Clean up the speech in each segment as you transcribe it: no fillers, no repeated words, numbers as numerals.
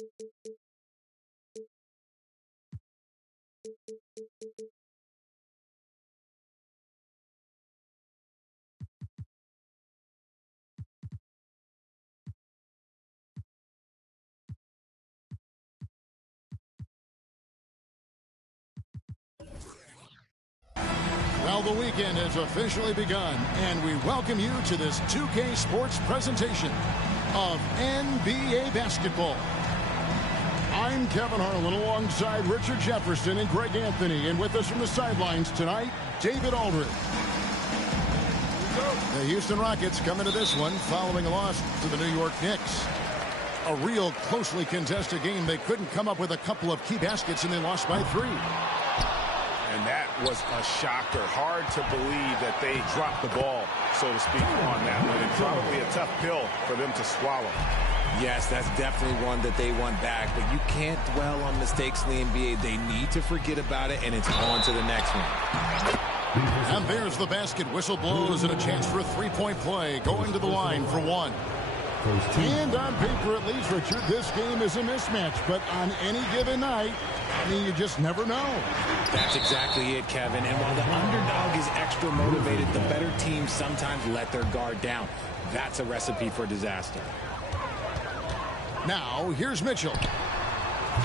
Well, the weekend has officially begun, and we welcome you to this 2K Sports presentation of NBA basketball. I'm Kevin Harlan alongside Richard Jefferson and Greg Anthony, and with us from the sidelines tonight, David Aldridge. The Houston Rockets come into this one following a loss to the New York Knicks. A real closely contested game. They couldn't come up with a couple of key baskets, and they lost by 3. And that was a shocker. Hard to believe that they dropped the ball, so to speak, on that one. And probably a tough pill for them to swallow. Yes, that's definitely one that they want back. But you can't dwell on mistakes in the NBA. They need to forget about it, and it's on to the next one. And there's the basket. Whistle blows and a chance for a three-point play. Going to the line for one. And on paper, at least, Richard, this game is a mismatch. But on any given night, I mean, you just never know. That's exactly it, Kevin. And while the underdog is extra motivated, the better teams sometimes let their guard down. That's a recipe for disaster. Now, here's Mitchell.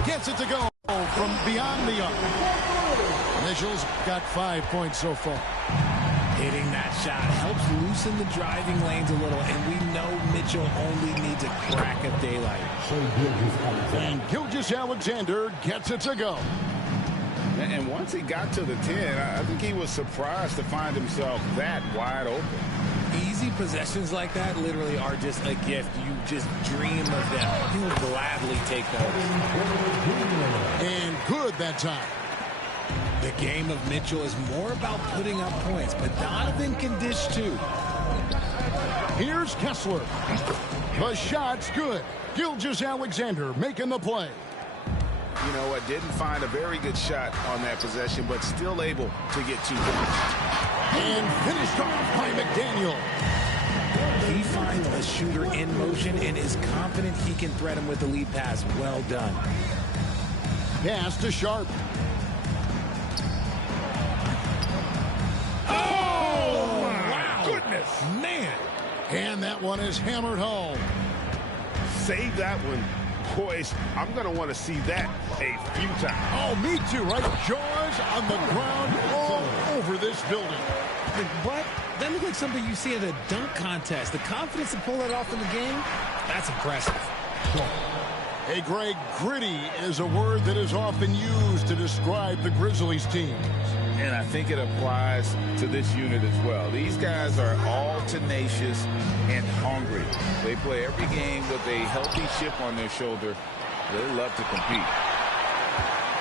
Gets it to go from beyond the arc. Mitchell's got 5 points so far. Hitting that shot helps loosen the driving lanes a little, and we know Mitchell only needs a crack of daylight. And Gilgeous-Alexander gets it to go. And once he got to the 10, I think he was surprised to find himself that wide open. Easy possessions like that literally are just a gift. You just dream of them. He'll gladly take those. And good that time. The game of Mitchell is more about putting up points, but Donovan can dish too. Here's Kessler. The shot's good. Gilgeous-Alexander making the play. You know what? Didn't find a very good shot on that possession, but still able to get 2 points. And finished off by McDaniel. He finds a shooter in motion and is confident he can thread him with the lead pass. Well done. Pass to Sharp. Man. And that one is hammered home. Save that one. Boys, I'm going to want to see that a few times. Oh, me too, right? Jaws on the ground all over this building. But that looked like something you see at a dunk contest. The confidence to pull that off in the game, that's impressive. Hey, Greg, gritty is a word that is often used to describe the Grizzlies team. And I think it applies to this unit as well. These guys are all tenacious and hungry. They play every game with a healthy chip on their shoulder. They love to compete.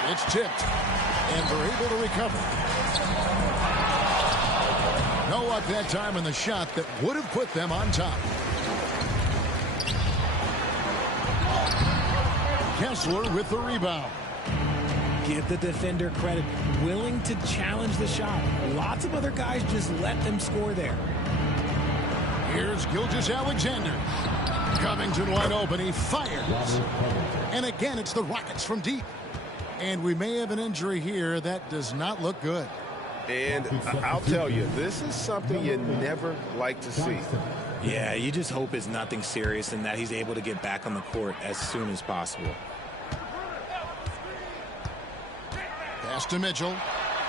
It's tipped, and they're able to recover. No luck that time on the shot that would have put them on top. Kessler with the rebound. Give the defender credit. Willing to challenge the shot. Lots of other guys just let them score there. Here's Gilgeous-Alexander. Covington wide open. He fires. And again, it's the Rockets from deep. And we may have an injury here that does not look good. And I'll tell you, this is something you never like to see. Yeah, you just hope it's nothing serious and that he's able to get back on the court as soon as possible. Pass to Mitchell.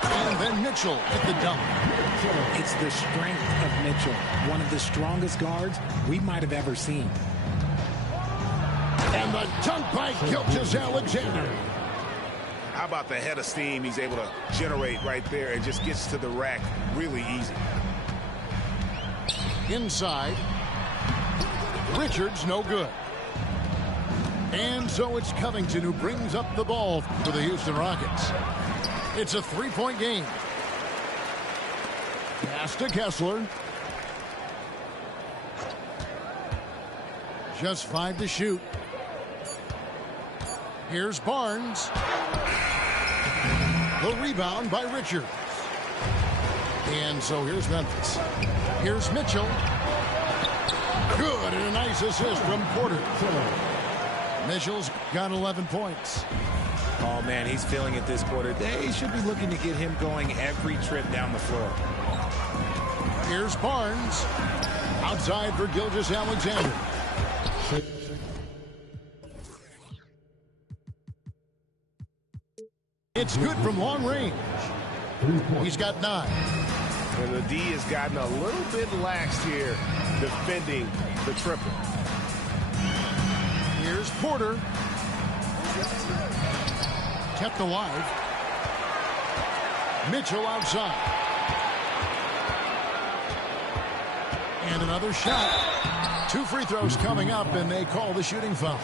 And then Mitchell at the dunk. It's the strength of Mitchell, one of the strongest guards we might have ever seen. And the dunk by Gilgeous-Alexander. How about the head of steam he's able to generate right there and just gets to the rack really easy. Inside. Richards no good. And so it's Covington who brings up the ball for the Houston Rockets. It's a three-point game. Pass to Kessler. Just 5 to shoot. Here's Barnes. The rebound by Richards. And so here's Memphis. Here's Mitchell. Good, and a nice assist from Porter. Mitchell's got 11 points. Oh, man, he's feeling it this quarter. They should be looking to get him going every trip down the floor. Here's Barnes. Outside for Gilgeous-Alexander. It's good from long range. He's got 9. And the D has gotten a little bit lax here defending the triple. Here's Porter. Kept alive. Mitchell outside. And another shot. 2 free throws coming up, and they call the shooting foul.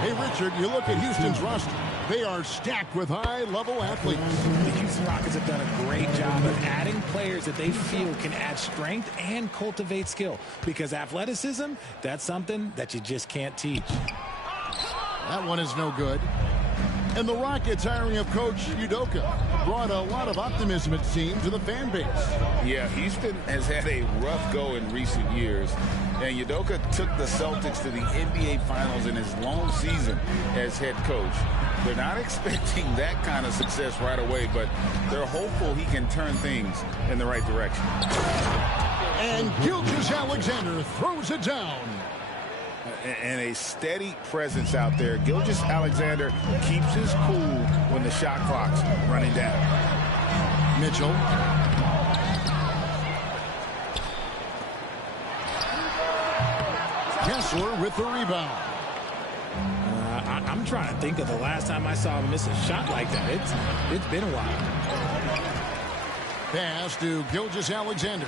Hey, Richard, you look at Houston's roster. They are stacked with high-level athletes. The Houston Rockets have done a great job of adding players that they feel can add strength and cultivate skill. Because athleticism, that's something that you just can't teach. That one is no good. And the Rockets hiring of Coach Udoka brought a lot of optimism, it seems, to the fan base. Yeah, Houston has had a rough go in recent years. And Udoka took the Celtics to the NBA Finals in his long season as head coach. They're not expecting that kind of success right away, but they're hopeful he can turn things in the right direction. And Gilgeous-Alexander throws it down. And a steady presence out there. Gilgeous-Alexander keeps his cool when the shot clock's running down. Mitchell. Kessler with the rebound. I'm trying to think of the last time I saw him miss a shot like that. It's been a while. Pass to Gilgeous-Alexander.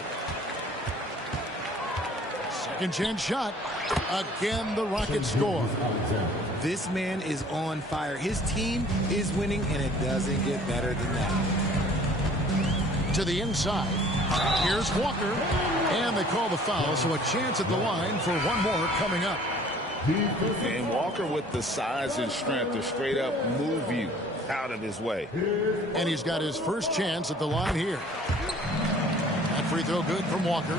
Second chance shot. Again, the Rockets score. This man is on fire. His team is winning, and it doesn't get better than that. To the inside. Here's Walker. And they call the foul, so a chance at the line for one more coming up. And Walker with the size and strength to straight up move you out of his way. And he's got his first chance at the line here. That free throw good from Walker.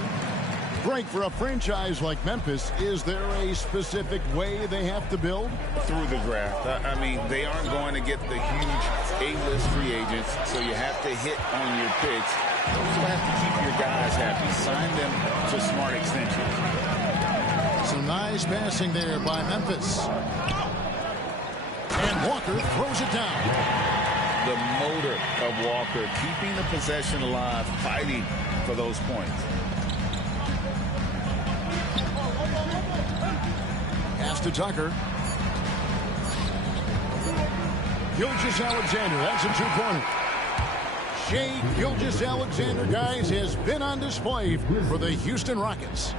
Frank, for a franchise like Memphis, is there a specific way they have to build? Through the draft. I mean, they aren't going to get the huge A-list free agents, so you have to hit on your picks. You also have to keep your guys happy. Sign them to smart extensions. Some nice passing there by Memphis. And Walker throws it down. The motor of Walker, keeping the possession alive, fighting for those points. Pass to Tucker. Gilgeous-Alexander, that's a two-pointer. Shai Gilgeous-Alexander, guys, has been on display for the Houston Rockets.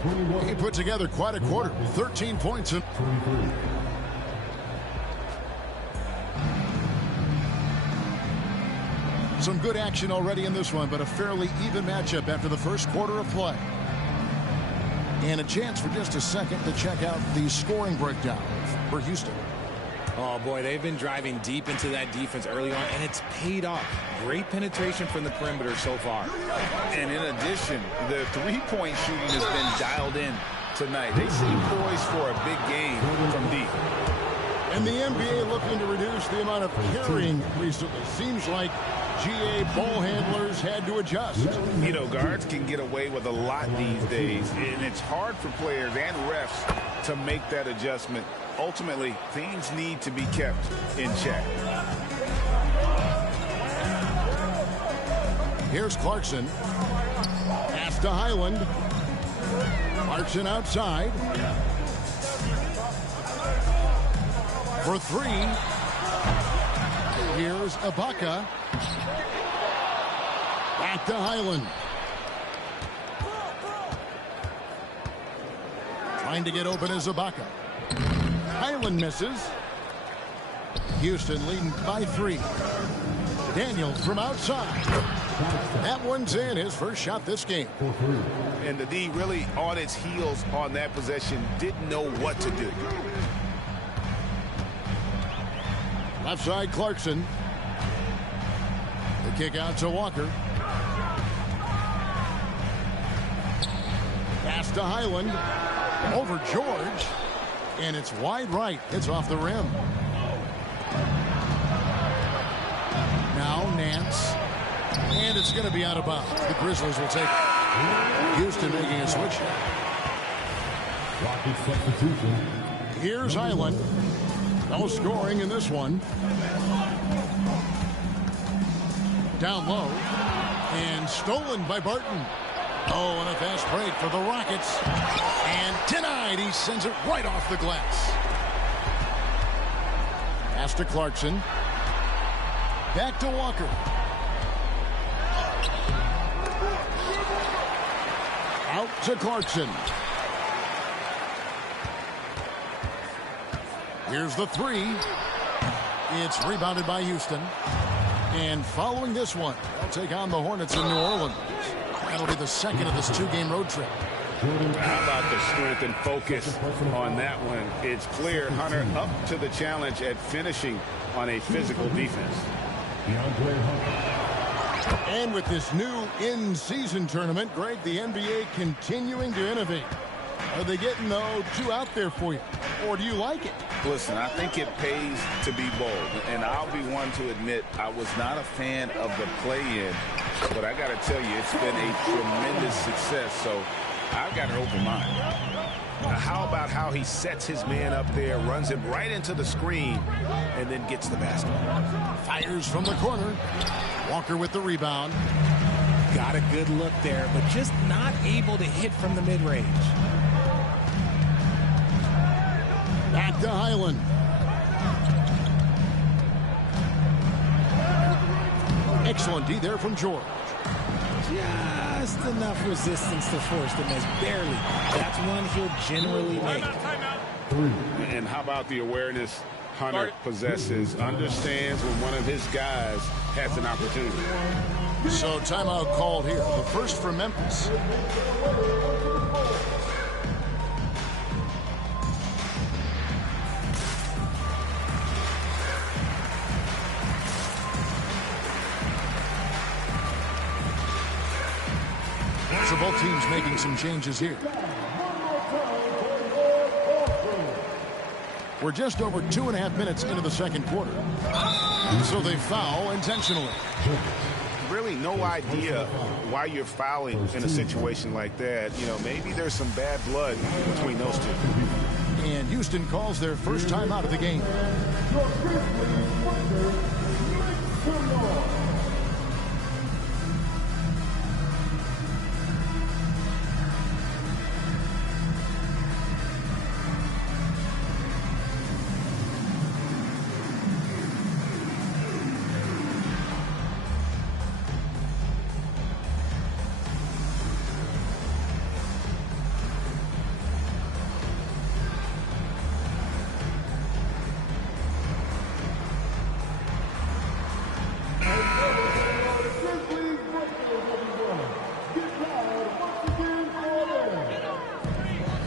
He put together quite a quarter, 13 points. Some good action already in this one, but a fairly even matchup after the first quarter of play. And a chance for just a second to check out the scoring breakdown for Houston. Oh, boy, they've been driving deep into that defense early on, and it's paid off. Great penetration from the perimeter so far. And in addition, the three-point shooting has been dialed in tonight. They seem poised for a big game from deep. And the NBA looking to reduce the amount of carrying recently. Seems like GA ball handlers had to adjust. You know, guards can get away with a lot these days, and it's hard for players and refs to make that adjustment. Ultimately, things need to be kept in check. Here's Clarkson. Pass to Highland. Clarkson outside. For three. Here's Ibaka. Back to Highland. Trying to get open is Ibaka. Highland misses. Houston leading by 3. Daniels from outside. That one's in, his first shot this game. And the D really on its heels on that possession, didn't know what to do. Left side, Clarkson. The kick out to Walker. Pass to Highland. Over George. And it's wide right. It's off the rim. Now Nance. And it's going to be out of bounds. The Grizzlies will take it. Houston making a switch. Here's Island. No scoring in this one. Down low. And stolen by Barton. Oh, and a fast break for the Rockets. And denied. He sends it right off the glass. Pass to Clarkson. Back to Walker. Out to Clarkson. Here's the three. It's rebounded by Houston. And following this one, they'll take on the Hornets in New Orleans. That'll be the second of this two-game road trip. How about the strength and focus on that one? It's clear Hunter up to the challenge at finishing on a physical defense. And with this new in-season tournament, Greg, the NBA continuing to innovate. Are they getting, though, too out there for you? Or do you like it? Listen, I think it pays to be bold. And I'll be one to admit I was not a fan of the play-in. But I got to tell you, it's been a tremendous success. So I've got an open mind. Now, how about how he sets his man up there, runs him right into the screen, and then gets the basket. Fires from the corner. Walker with the rebound. Got a good look there, but just not able to hit from the mid-range. Back to Highland. Excellent D there from George. Just enough resistance to force the miss. Barely. That's one he'll generally make. And how about the awareness Hunter possesses, understands when one of his guys has an opportunity. So timeout called here. The first for Memphis. So both teams making some changes here. We're just over 2.5 minutes into the second quarter. So they foul intentionally. Really no idea why you're fouling in a situation like that. You know, maybe there's some bad blood between those two. And Houston calls their first time out of the game.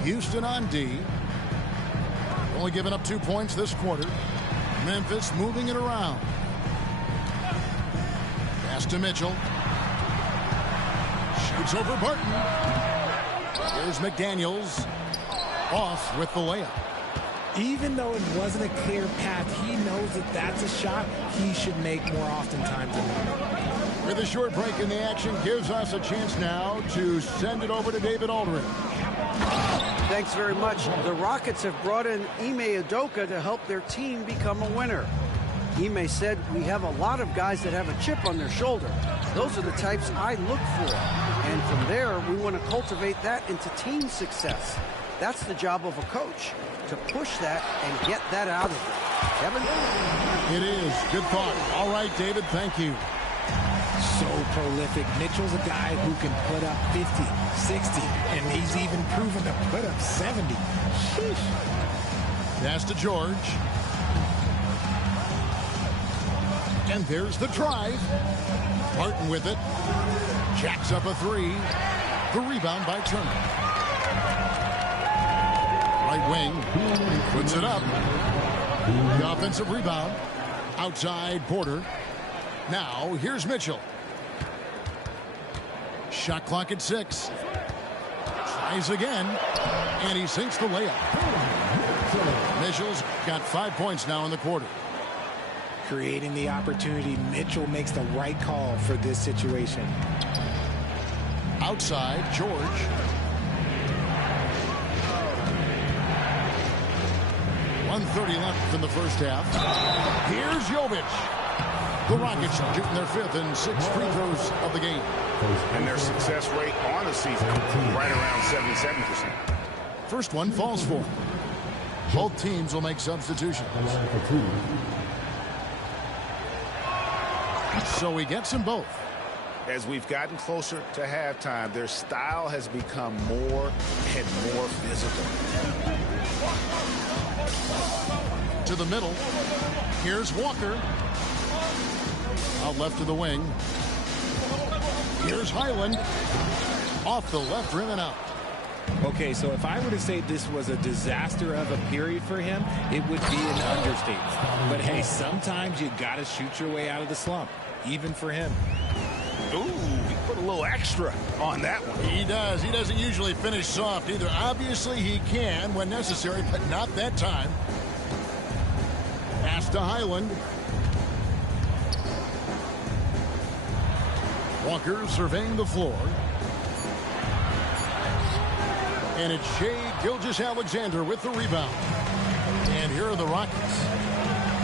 Houston on D. Only giving up 2 points this quarter. Memphis moving it around. Pass to Mitchell. Shoots over Barton. Here's McDaniels. Off with the layup. Even though it wasn't a clear path, he knows that that's a shot he should make more oftentimes than not. With a short break in the action, gives us a chance now to send it over to David Aldridge. Thanks very much. The Rockets have brought in Ime Udoka to help their team become a winner. Ime said, "We have a lot of guys that have a chip on their shoulder. Those are the types I look for. And from there, we want to cultivate that into team success. That's the job of a coach, to push that and get that out of them." Kevin? It is. Good thought. All right, David, thank you. So prolific. Mitchell's a guy who can put up 50, 60, and he's even proven to put up 70. Sheesh. Pass to George. And there's the drive. Barton with it. Jacks up a three. The rebound by Turner. Right wing. Puts it up. The offensive rebound. Outside Porter. Now here's Mitchell. Shot clock at 6. Tries again. And he sinks the layup. Mitchell's got 5 points now in the quarter. Creating the opportunity, Mitchell makes the right call for this situation. Outside, George. .130 left in the first half. Here's Jovic. The Rockets shooting their 5th and 6th free throws of the game. And their success rate on the season, right around 77%. First one falls for him. Both teams will make substitutions. So he gets them both. As we've gotten closer to halftime, their style has become more and more physical. To the middle. Here's Walker. Out left to the wing. Here's Highland. Off the left rim and out. Okay, so if I were to say this was a disaster of a period for him, it would be an understatement. But hey, sometimes you got to shoot your way out of the slump, even for him. Ooh, he put a little extra on that one. He does. He doesn't usually finish soft either. Obviously, he can when necessary, but not that time. Pass to Highland. Walker surveying the floor. And it's Shai Gilgeous-Alexander with the rebound. And here are the Rockets.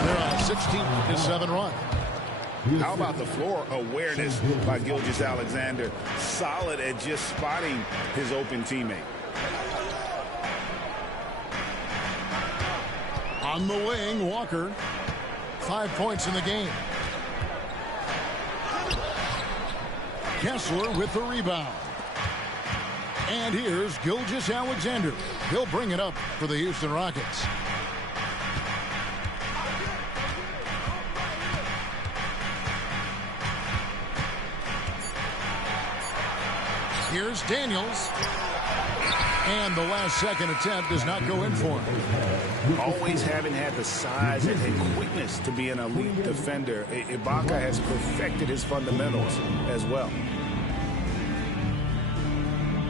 They're on a 16-7 run. How about the floor awareness by Gilgeous-Alexander? Solid at just spotting his open teammate. On the wing, Walker. 5 points in the game. Kessler with the rebound. And here's Gilgeous-Alexander. He'll bring it up for the Houston Rockets. Here's Daniels. And the last second attempt does not go in for him. Always having had the size and quickness to be an elite defender, Ibaka has perfected his fundamentals as well.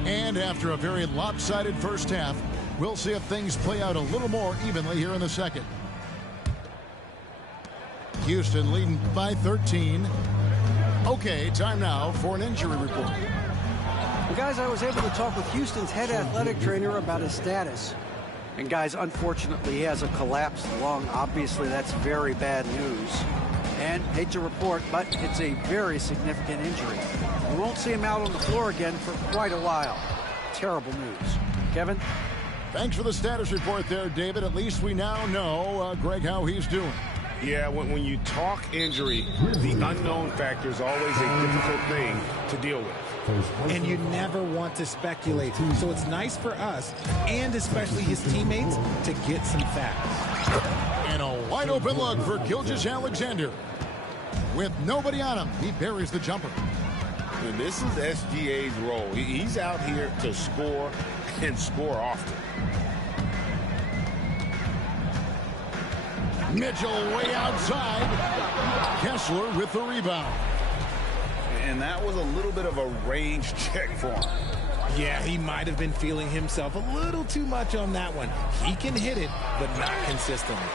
And after a very lopsided first half, we'll see if things play out a little more evenly here in the second. Houston leading by 13. Okay, time now for an injury report. Well, guys, I was able to talk with Houston's head athletic trainer about his status. And guys, unfortunately, he has a collapsed lung. Obviously, that's very bad news. And hate to report, but it's a very significant injury. We won't see him out on the floor again for quite a while. Terrible news. Kevin? Thanks for the status report there, David. At least we now know, Greg, how he's doing. Yeah, when you talk injury, the unknown factor is always a difficult thing to deal with. And you never want to speculate. So it's nice for us, and especially his teammates, to get some facts. And a wide open look for Gilgeous-Alexander. With nobody on him, he buries the jumper. And this is SGA's role. He's out here to score and score often. Mitchell way outside. Kessler with the rebound. And that was a little bit of a range check for him. Yeah, he might have been feeling himself a little too much on that one. He can hit it, but not consistently.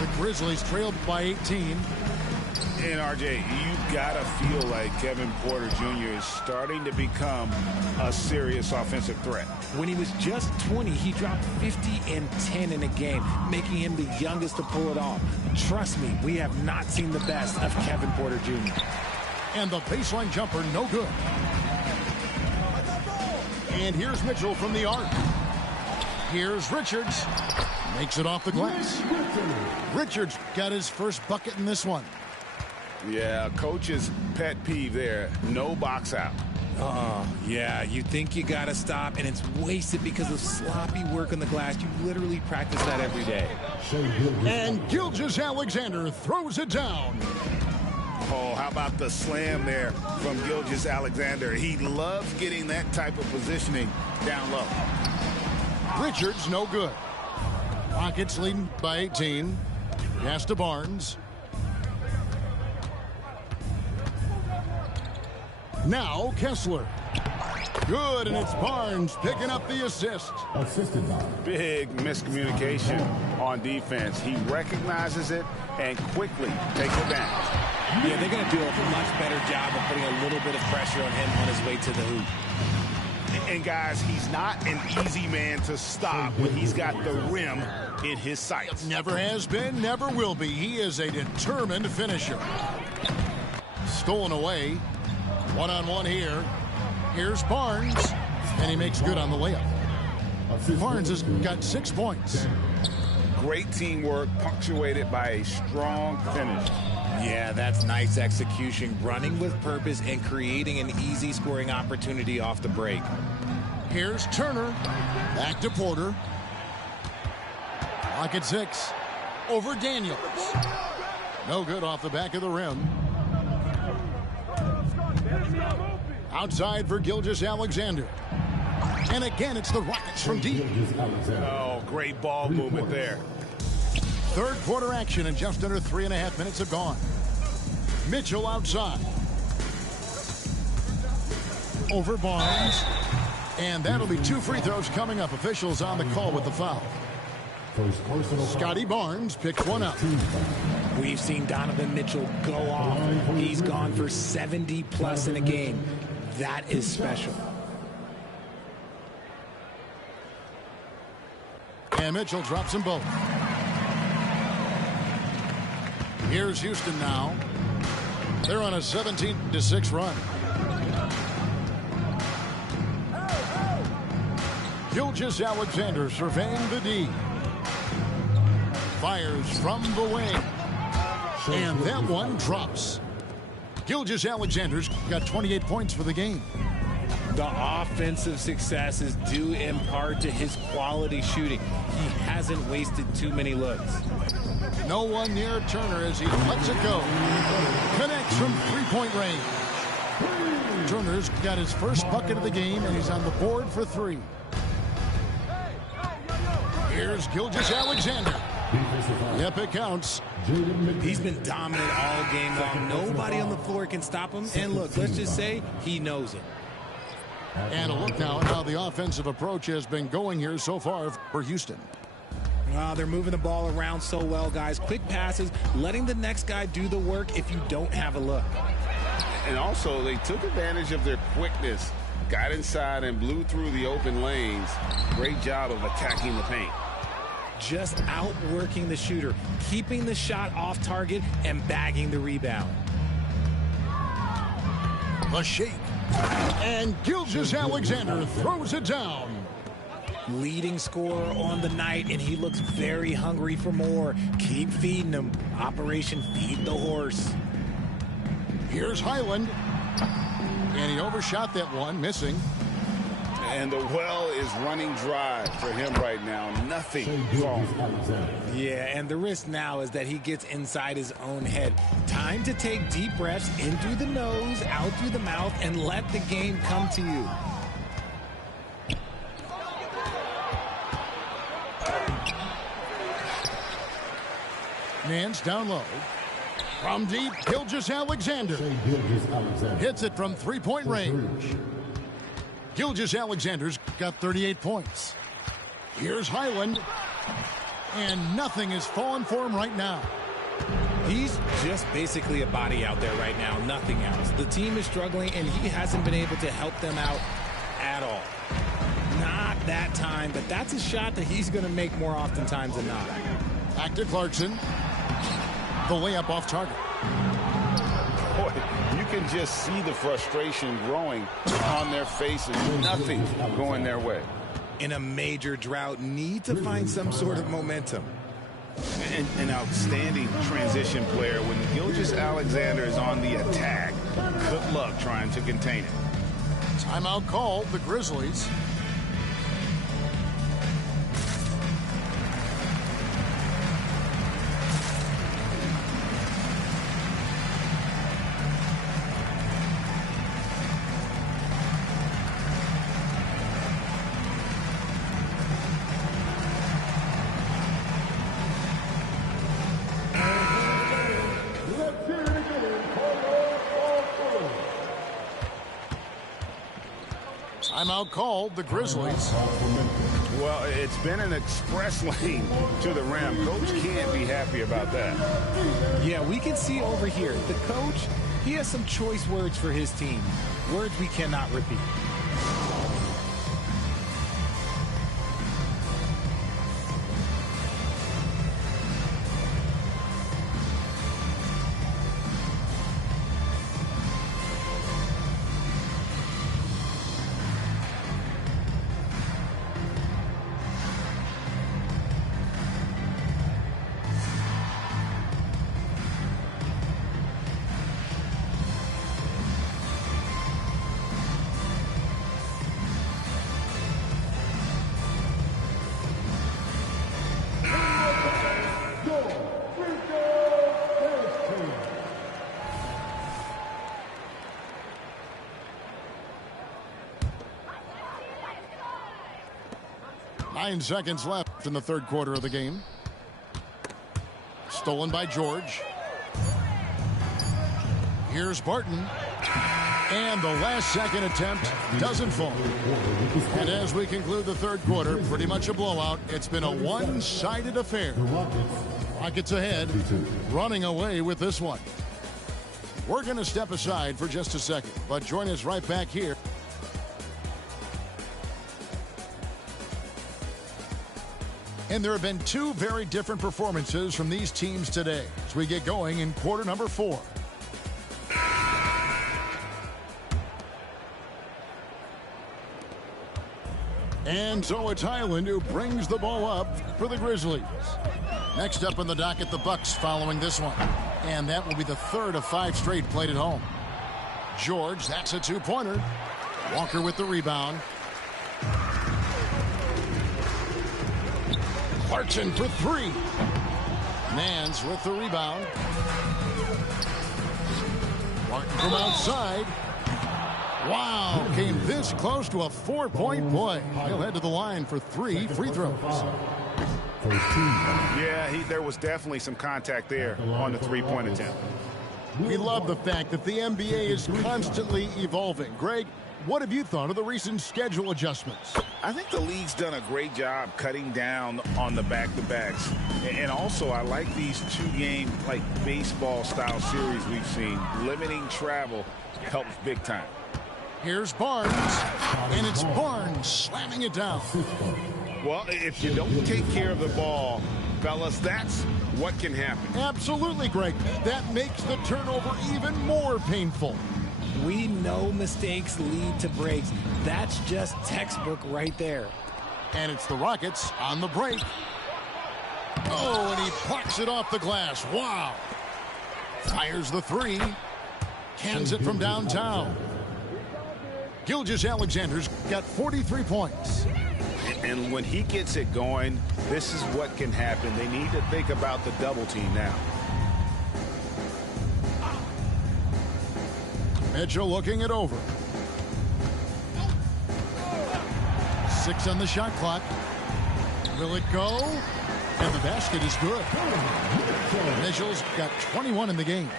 The Grizzlies trailed by 18. And RJ, you gotta feel like Kevin Porter Jr. is starting to become a serious offensive threat. When he was just 20, he dropped 50 and 10 in a game, making him the youngest to pull it off. Trust me, we have not seen the best of Kevin Porter Jr. And the baseline jumper, no good. And here's Mitchell from the arc. Here's Richards. Makes it off the glass. Richards got his first bucket in this one. Yeah, coach's pet peeve there. No box out. Yeah, you think you got to stop, and it's wasted because of sloppy work on the glass. You literally practice that every day. And Gilgeous-Alexander throws it down. Oh, how about the slam there from Gilgeous-Alexander? He loves getting that type of positioning down low. Richards, no good. Rockets leading by 18. Pass to Barnes. Now Kessler. Good, and it's Barnes picking up the assist. Big miscommunication on defense. He recognizes it and quickly takes advantage. Yeah, they're going to do a much better job of putting a little bit of pressure on him on his way to the hoop. And guys, he's not an easy man to stop when he's got the rim in his sights. Never has been, never will be. He is a determined finisher. Stolen away. One-on-one here. Here's Barnes, and he makes good on the layup. Barnes has got 6 points. Great teamwork, punctuated by a strong finish. Yeah, that's nice execution, running with purpose and creating an easy scoring opportunity off the break. Here's Turner. Back to Porter. Lock at 6. Over Daniels. No good off the back of the rim. Outside for Gilgeous-Alexander. And again, it's the Rockets from deep. Oh, great ball movement there. Third quarter action, and just under 3.5 minutes have gone. Mitchell outside. Over Barnes. And that'll be 2 free throws coming up. Officials on the call with the foul. Scotty Barnes picks one up. We've seen Donovan Mitchell go off. He's gone for 70+ in a game. That is special. And Mitchell drops them both. Here's Houston now. They're on a 17-6 run. Gilgeous-Alexander surveying the D. Fires from the wing. And that one drops. Gilgeous-Alexander's got 28 points for the game. The offensive success is due in part to his quality shooting. He hasn't wasted too many looks. No one near Turner as he lets it go. Connects from three-point range. Turner's got his first bucket of the game, and he's on the board for 3. Here's Gilgeous-Alexander. Yep, it counts. He's been dominant all game long. Nobody on the floor can stop him. And look, let's just say he knows it. And a look now at how the offensive approach has been going here so far for Houston. They're moving the ball around so well, guys. Quick passes, letting the next guy do the work if you don't have a look. And also, they took advantage of their quickness, got inside and blew through the open lanes. Great job of attacking the paint. Just outworking the shooter, keeping the shot off target, and bagging the rebound. The shake. And Gilgeous-Alexander throws it down. Leading scorer on the night, and he looks very hungry for more. Keep feeding him. Operation Feed the Horse. Here's Highland. And he overshot that one, missing. And the well is running dry for him right now. Nothing wrong. Yeah, and the risk now is that he gets inside his own head. Time to take deep breaths in through the nose, out through the mouth, and let the game come to you. Nance down low. From deep, Gilgeous-Alexander. Hits it from three-point range. Gilgeous-Alexander's got 38 points. Here's Highland. And nothing is falling for him right now. He's just basically a body out there right now, nothing else. The team is struggling, and he hasn't been able to help them out at all. Not that time, but that's a shot that he's going to make more oftentimes than not. Back to Clarkson. The layup off target. Boy, you can just see the frustration growing on their faces. Nothing going their way. In a major drought, need to find some sort of momentum. An outstanding transition player. When Gilgeous-Alexander is on the attack, good luck trying to contain it. Timeout called, the Grizzlies. Timeout called, the Grizzlies. Well, it's been an express lane to the rim. Coach can't be happy about that. Yeah, we can see over here, the coach, he has some choice words for his team. Words we cannot repeat. Nine seconds left in the third quarter of the game. Stolen by George. Here's Barton. And the last second attempt doesn't fall. And as we conclude the third quarter, pretty much a blowout. It's been a one-sided affair. Rockets ahead, running away with this one. We're going to step aside for just a second, but join us right back here. And there have been two very different performances from these teams today as we get going in quarter number 4. And so it's Highland who brings the ball up for the Grizzlies. Next up on the docket, the Bucks following this one. And that will be the third of 5 straight played at home. George, that's a two-pointer. Walker with the rebound. Clarkson for 3. Mans with the rebound. Martin from outside. Wow, came this close to a 4-point play. He'll head to the line for 3 free throws. Yeah, there was definitely some contact there on the three-point attempt. We love the fact that the NBA is constantly evolving. Greg, what have you thought of the recent schedule adjustments? I think the league's done a great job cutting down on the back-to-backs. And also, I like these two-game, like, baseball-style series we've seen. Limiting travel helps big time. Here's Barnes, and it's Barnes slamming it down. Well, if you don't take care of the ball, fellas, that's what can happen. Absolutely, Greg. That makes the turnover even more painful. We know mistakes lead to breaks. That's just textbook right there. And it's the Rockets on the break. Oh, and he plucks it off the glass. Wow. Fires the 3. Cans it from downtown. Gilgeous-Alexander's got 43 points. And when he gets it going, this is what can happen. They need to think about the double team now. Mitchell looking it over. 6 on the shot clock. Will it go? And the basket is good. Mitchell's got 21 in the game.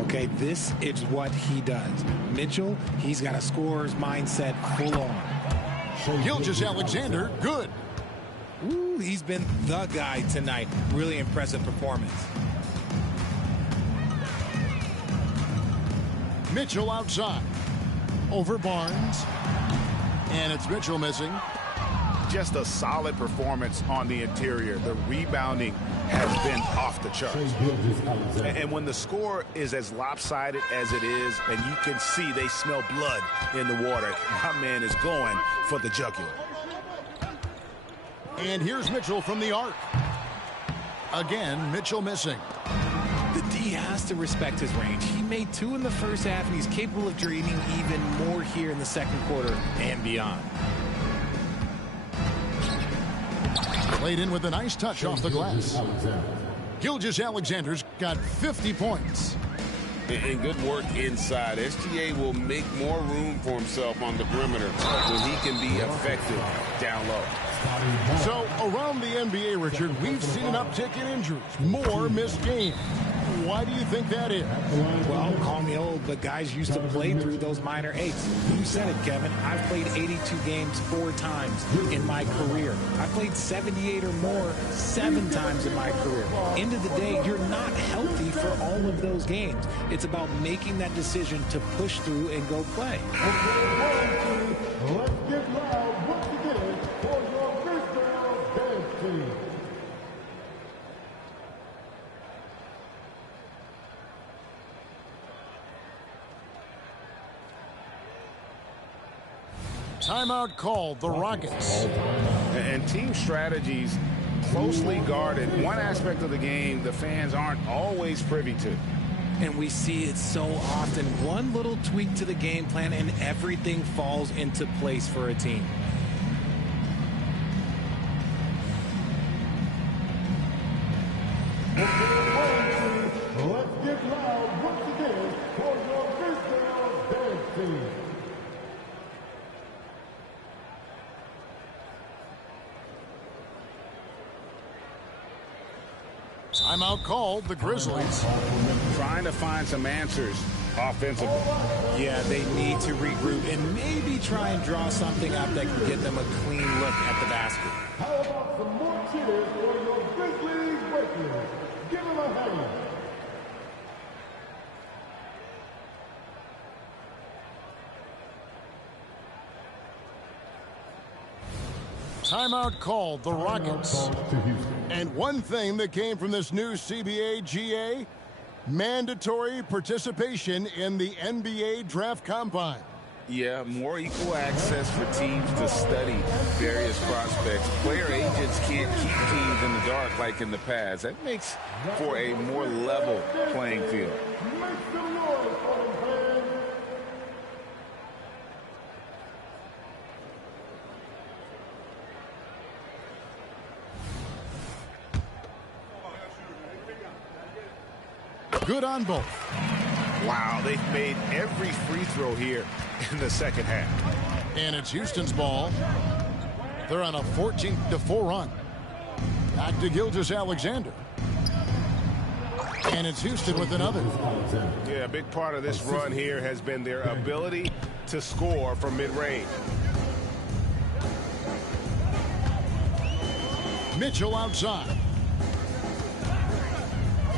Okay, this is what he does. Mitchell, he's got a scorer's mindset full on. Gilgeous-Alexander, good. Ooh, he's been the guy tonight. Really impressive performance. Mitchell outside. Over Barnes. And it's Mitchell missing. Just a solid performance on the interior. The rebounding has been off the charts. And when the score is as lopsided as it is, and you can see they smell blood in the water, my man is going for the jugular. And here's Mitchell from the arc. Again, Mitchell missing. The D has to respect his range. He made 2 in the first half, and he's capable of draining even more here in the second quarter and beyond. Played in with a nice touch off the glass. Gilgeous-Alexander's got 50 points. And good work inside. SGA will make more room for himself on the perimeter when he can be effective down low. So around the NBA, Richard, we've seen an uptick in injuries, more missed games. Why do you think that is? Well, call me old, but guys used to play through those minor aches. You said it, Kevin. I've played 82 games 4 times in my career. I played 78 or more 7 times in my career. End of the day, you're not healthy for all of those games. It's about making that decision to push through and go play. Let's get loud once again for your Grizz dance team. Timeout called, the Rockets. And team strategies closely guarded. One aspect of the game the fans aren't always privy to. And we see it so often. One little tweak to the game plan and everything falls into place for a team. Let's get loud once again for your Grizz dance team. Timeout called, the Grizzlies. Trying to find some answers offensively. Yeah, they need to regroup and maybe try and draw something up that can get them a clean look at the basket. How about some more cheers for your Grizzlies breakers? Give them a hand. Timeout called, the Rockets. And one thing that came from this new CBA GA, mandatory participation in the NBA Draft Combine. Yeah, more equal access for teams to study various prospects. Player agents can't keep teams in the dark like in the past. That makes for a more level playing field. Good on both. Wow, they've made every free throw here in the second half. And it's Houston's ball. They're on a 14-4 run. Back to Gilgeous-Alexander. And it's Houston with another. Yeah, a big part of this run here has been their ability to score from mid-range. Mitchell outside.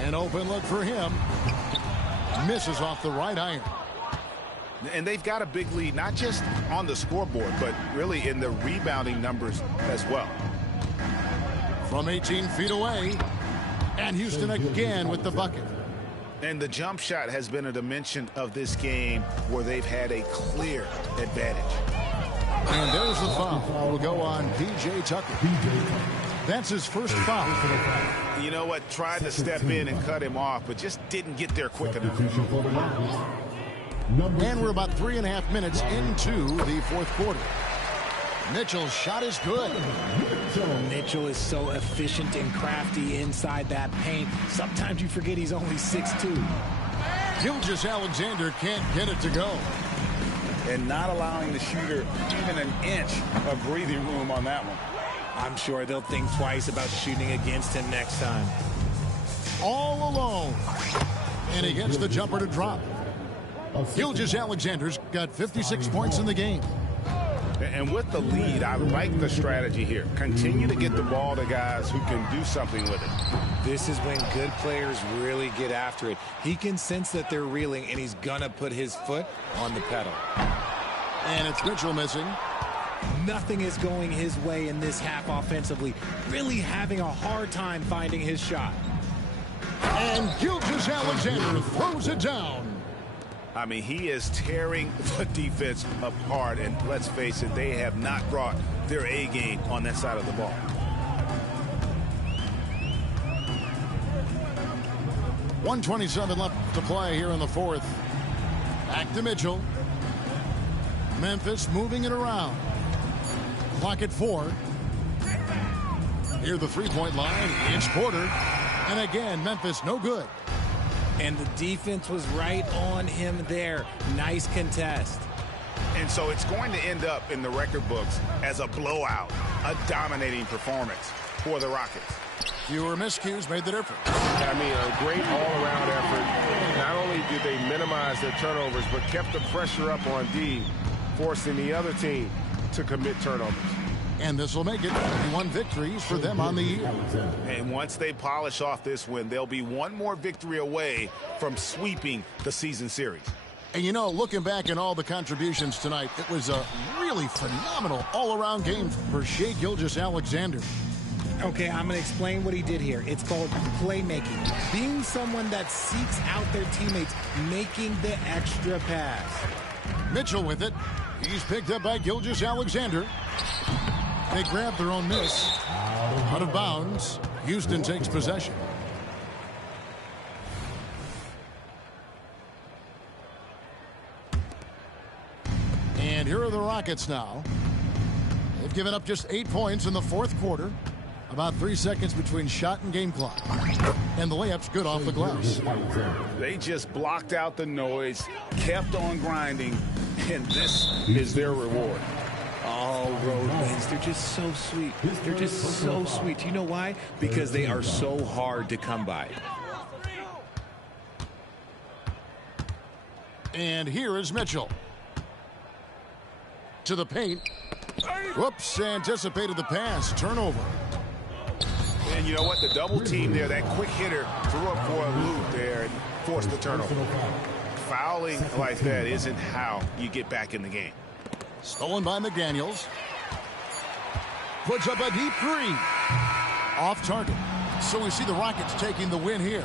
An open look for him. Misses off the right iron. And they've got a big lead, not just on the scoreboard, but really in the rebounding numbers as well. From 18 feet away. And Houston again with the bucket. And the jump shot has been a dimension of this game where they've had a clear advantage. And there's the foul. Will go on P.J. Tucker. That's his first foul. You know what? Tried to step in and cut him off, but just didn't get there quick enough. And we're about 3.5 minutes into the fourth quarter. Mitchell's shot is good. Mitchell is so efficient and crafty inside that paint. Sometimes you forget he's only 6'2". Gilgeous-Alexander can't get it to go. And not allowing the shooter even an inch of breathing room on that one. I'm sure they'll think twice about shooting against him next time. All alone. And he gets the jumper to drop. Gilgeous-Alexander's got 56 points in the game. And with the lead, I like the strategy here. Continue to get the ball to guys who can do something with it. This is when good players really get after it. He can sense that they're reeling, and he's gonna put his foot on the pedal. And it's Mitchell missing. Nothing is going his way in this half offensively. Really having a hard time finding his shot. And Gilgeous-Alexander throws it down. I mean, he is tearing the defense apart, and let's face it, they have not brought their A game on that side of the ball. .127 left to play here in the fourth. Back to Mitchell. Memphis moving it around. Clock at 4. Near the three-point line, it's Porter. And again, Memphis no good. And the defense was right on him there. Nice contest. And so it's going to end up in the record books as a blowout, a dominating performance for the Rockets. Fewer miscues made the difference. I mean, a great all-around effort. Not only did they minimize their turnovers, but kept the pressure up on D, forcing the other team to commit turnovers. And this will make it 21 victories for them on the year. And once they polish off this win, they'll be one more victory away from sweeping the season series. And, you know, looking back at all the contributions tonight, it was a really phenomenal all-around game for Shai Gilgeous-Alexander. Okay, I'm going to explain what he did here. It's called playmaking. Being someone that seeks out their teammates, making the extra pass. Mitchell with it. He's picked up by Gilgeous-Alexander. They grab their own miss. Out of bounds. Houston takes possession. And here are the Rockets now. They've given up just 8 points in the fourth quarter. About 3 seconds between shot and game clock. And the layup's good off the glass. They just blocked out the noise, kept on grinding, and this is their reward. All road wins. They're just so sweet. They're just so sweet. You know why? Because they are so hard to come by. And here is Mitchell. To the paint. Whoops, anticipated the pass. Turnover. And you know what? The double team there, that quick hitter threw up for a loop there and forced the turnover. Fouling like that isn't how you get back in the game. Stolen by McDaniels. Puts up a deep three. Off target. So we see the Rockets taking the win here.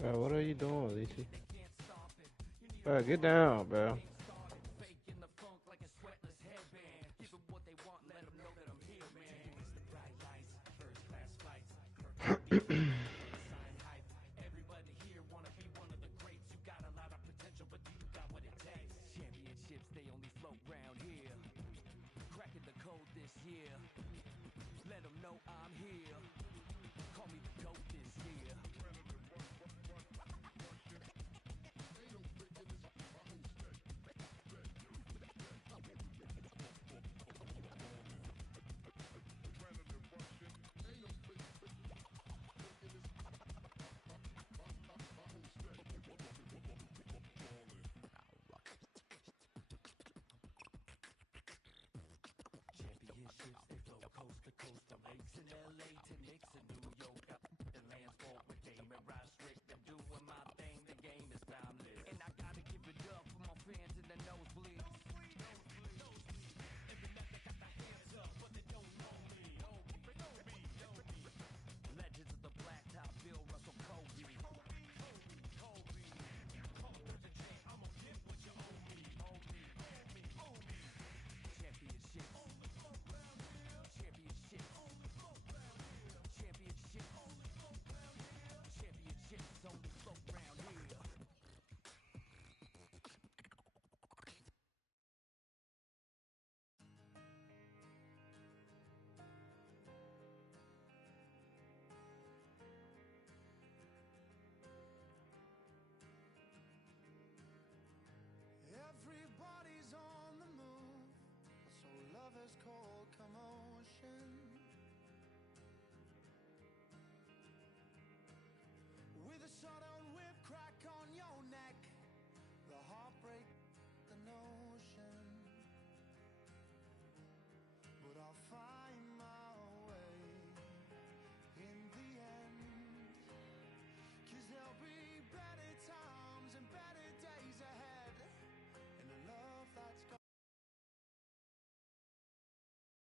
Bro, what are you doing, Liveee? Bro, get down, bro.